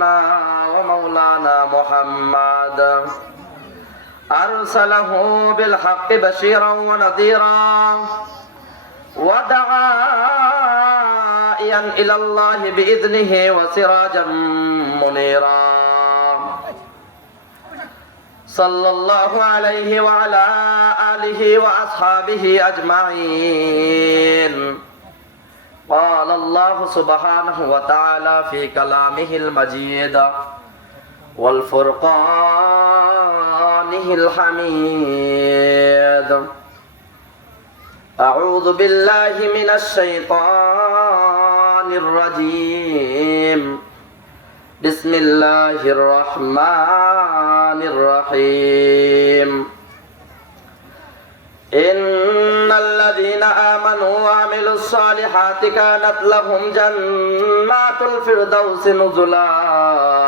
حبيبنا ومولانا محمد أرسله بالحق بشيرا ونذيرا ودعائيا إلى الله بإذنه وسراجا منيرا صلى الله عليه وعلى آله وأصحابه أجمعين قال الله سبحانه وتعالى في كلامه المجيد والفرقانه الحميد أعوذ بالله من الشيطان الرجيم بسم الله الرحمن الرحيم وَعَمِلُوا الصَّالِحَاتِ كَانَتْ لَهُمْ جَنَّاتُ الْفِرْدَوْسِ نُزُلًا